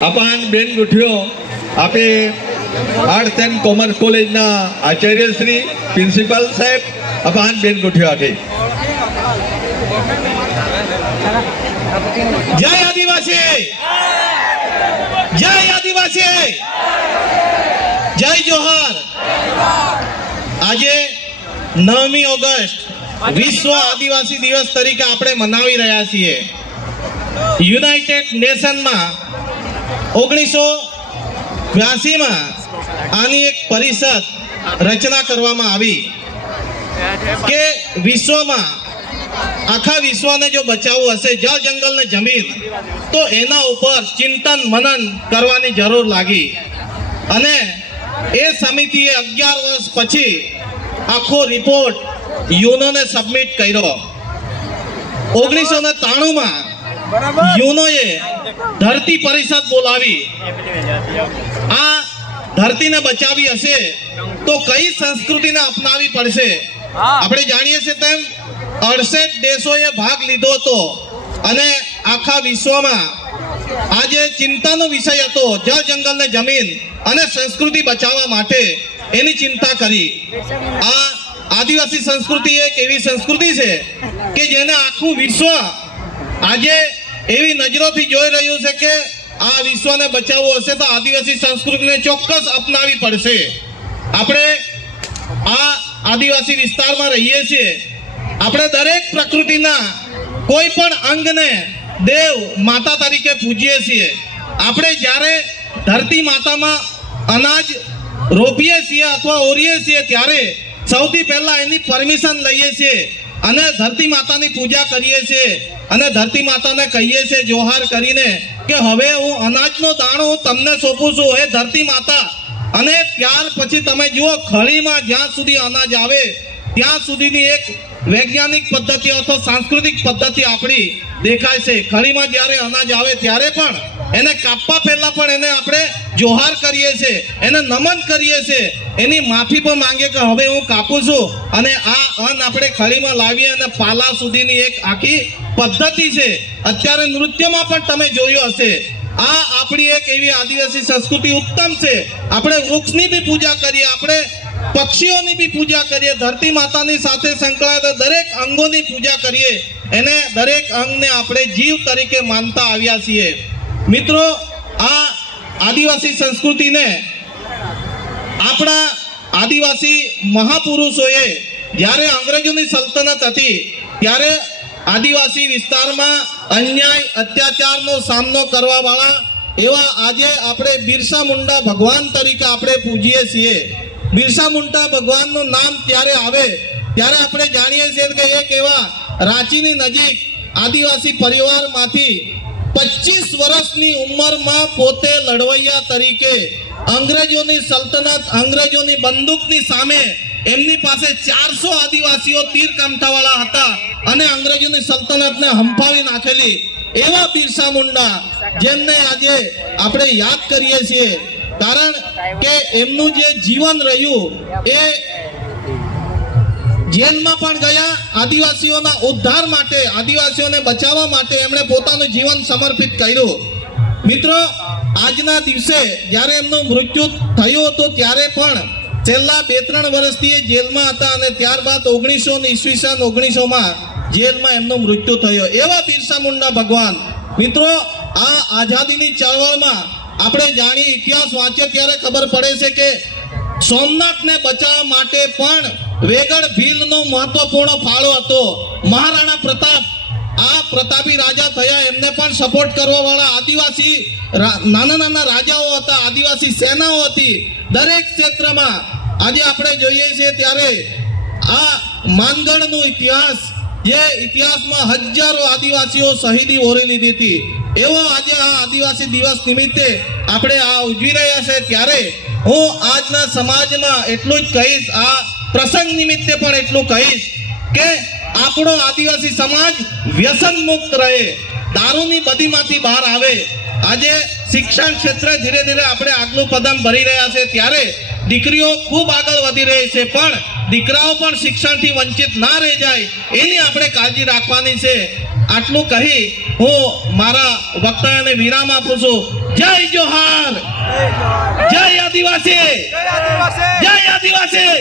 અપાન બેન ગુઠિયો આપે arts and commerce કોલેજના આચાર્ય શ્રી પ્રિન્સિપાલ સાહેબ અપાન બેન ગુઠિયો આખે જય આદિવાસી, જય આદિવાસી, જય જોહાર। આજે 9મી ઓગસ્ટ વિશ્વ આદિવાસી દિવસ તરીકે આપણે મનાવી રહ્યા છીએ। યુનાઇટેડ નેશનમાં 1982માં આની એક પરિષદ રચના કરવામાં આવી કે વિશ્વમાં આખા વિશ્વને જો બચાવવું હશે, જળ જંગલ ને જમીન, તો એના ઉપર ચિંતન મનન કરવાની જરૂર લાગી અને એ સમિતિએ 11 વર્ષ પછી આખો રિપોર્ટ યુનોને સબમિટ કર્યો। 1993માં યુનોએ ધરતી પરિષદ બોલાવી। આ ધરતીને બચાવી હશે તો કઈ સંસ્કૃતિને અપનાવી પડશે? આપણે જાણીએ છીએ તેમ 68 દેશોએ ભાગ લીધો હતો અને આખા વિશ્વમાં આજે ચિંતાનો વિષય હતો જળ જંગલ ને જમીન અને સંસ્કૃતિ બચાવવા માટે એની ચિંતા કરી। આ આદિવાસી સંસ્કૃતિ એક એવી સંસ્કૃતિ છે કે જેને આખું વિશ્વ આજે એવી નજરોથી જોઈ રહ્યું છે કે આ વિશ્વને બચાવવું હશે તો આદિવાસી સંસ્કૃતિને ચોક્કસ અપનાવી પડશે। આપણે આ આદિવાસી વિસ્તારમાં રહીએ છીએ, આપણે દરેક પ્રકૃતિના કોઈ પણ અંગને દેવ માતા તરીકે પૂજીએ છીએ। આપણે જ્યારે ધરતી માતામાં અનાજ રોપીએ છીએ અથવા ઓરીએ છીએ ત્યારે સૌથી પહેલા એની પરમિશન લઈએ છીએ અને ધરતી માતાની પૂજા કરીએ છીએ અને ધરતી માતાને કહીએ છીએ જોહાર કરીને કે હવે હું અનાજનો દાણો તમને સોંપું છું હે ધરતી માતા। અને ત્યાર પછી તમે જુઓ ખળીમાં જ્યાં સુધી અનાજ આવે ત્યાં સુધીની એક વૈજ્ઞાનિક પદ્ધતિ અથવા સાંસ્કૃતિક પદ્ધતિ આપણી દેખાય છે। ખળીમાં જ્યારે અનાજ આવે ત્યારે પણ એને કાપવા પહેલા પણ એને આપણે જોહાર કરીએ છીએ, એને નમન કરીએ છીએ, એની માફી પણ માંગે કે હવે હું કાપું છું અને આ અન્ન આપણે ખળીમાં લાવીએ અને પાલા સુધીની એક આખી પદ્ધતિ છે। અત્યારે નૃત્યમાં પણ તમે જોયું હશે। આ આપણી એક એવી આદિવાસી સંસ્કૃતિ ઉત્તમ છે। આપણે વૃક્ષની બી પૂજા કરીએ, આપણે પક્ષીઓની બી પૂજા કરીએ, ધરતી માતાની સાથે સંકળાયેલા દરેક અંગોની પૂજા કરીએ, એને દરેક અંગને આપણે જીવ તરીકે માનતા આવ્યા છીએ। મિત્રો, આ આદિવાસી સંસ્કૃતિને આપણા આદિવાસી મહાપુરુષોએ જ્યારે અંગ્રેજોની સલ્તનત હતી ત્યારે આદિવાસી વિસ્તારમાં અન્યાય અત્યાચારનો સામનો કરવા વાળા એવા આજે આપણે બિરસા મુંડા ભગવાન તરીકે આપણે પૂજીએ છીએ। બિરસા મુંડા ભગવાનનું નામ ત્યારે આવે ત્યારે આપણે જાણીએ છીએ કે એક એવા રાંચીની નજીક આદિવાસી પરિવારમાંથી 25 વર્ષની ઉંમરમાં પોતે લડવૈયા તરીકે અંગ્રેજોની સલ્તનત, અંગ્રેજોની બંદૂકની સામે એમની પાસે 400 આદિવાસીઓ તીર કામઠાવાળા હતા અને અંગ્રેજોની સલ્તનતને હંફાવી નાખેલી એવા બિરસા મુંડા જેમને આજે આપણે યાદ કરીએ છીએ કારણ કે એમનું જે જીવન રહ્યું એ જેલમાં પણ ગયા, આદિવાસીઓના ઉદ્ધાર માટે, આદિવાસીઓને બચાવવા માટે એમણે પોતાનું જીવન સમર્પિત કર્યું। મિત્રો, આજના દિવસે જ્યારે એમનું મૃત્યુ થયું હતું ત્યારે પણ છેલ્લા 2-3 વર્ષથી એ જેલમાં હતા અને ત્યારબાદ 1919માં જેલમાં એમનું મૃત્યુ થયું। એવા બિરસા મુંડા ભગવાન। મિત્રો, આ આઝાદીની ચળવળમાં આપણે જાણીએ, ઇતિહાસ વાંચીએ ત્યારે ખબર પડે છે કે સોમનાથને બચાવવા માટે પણ વેગળ ભીલનો મહત્વપૂર્ણ ફાળો હતો। મહારાણા પ્રતાપ આ પ્રતાપી રાજા થયા, એમને પણ સપોર્ટ કરવા વાળા આદિવાસી નાના નાના રાજાઓ હતા, આદિવાસી સેનાઓ હતી દરેક ક્ષેત્રમાં। આજે આપણે જોઈએ છીએ ત્યારે આ માનગઢનો ઇતિહાસ, જે ઇતિહાસમાં હજારો આદિવાસીઓ શહીદી ઓરી લીધી હતી, એવો આજે આ આદિવાસી દિવસ નિમિત્તે આપણે આ ઉજવી રહ્યા છે। ત્યારે હું આજના સમાજમાં એટલું જ કહીશ, આ પ્રસંગ નિમિત્તે પણ એટલું કહીશ કે આપણો આદિવાસી સમાજ વ્યસન મુક્ત રહે, દારૂની બદીમાંથી બહાર આવે। આજે શિક્ષણ ક્ષેત્રે ધીરે ધીરે આપણે આગલું કદમ ભરી રહ્યા છે ત્યારે દીકરીઓ ખૂબ આગળ વધી રહી છે, પણ દીકરાઓ પણ શિક્ષણથી વંચિત ના રહી જાય એની આપણે કાળજી રાખવાની છે। આટલું કહી હું મારા વક્તવ્યને વિરામ આપું છું। જય જોહાર, જય આદિવાસી, જય આદિવાસી.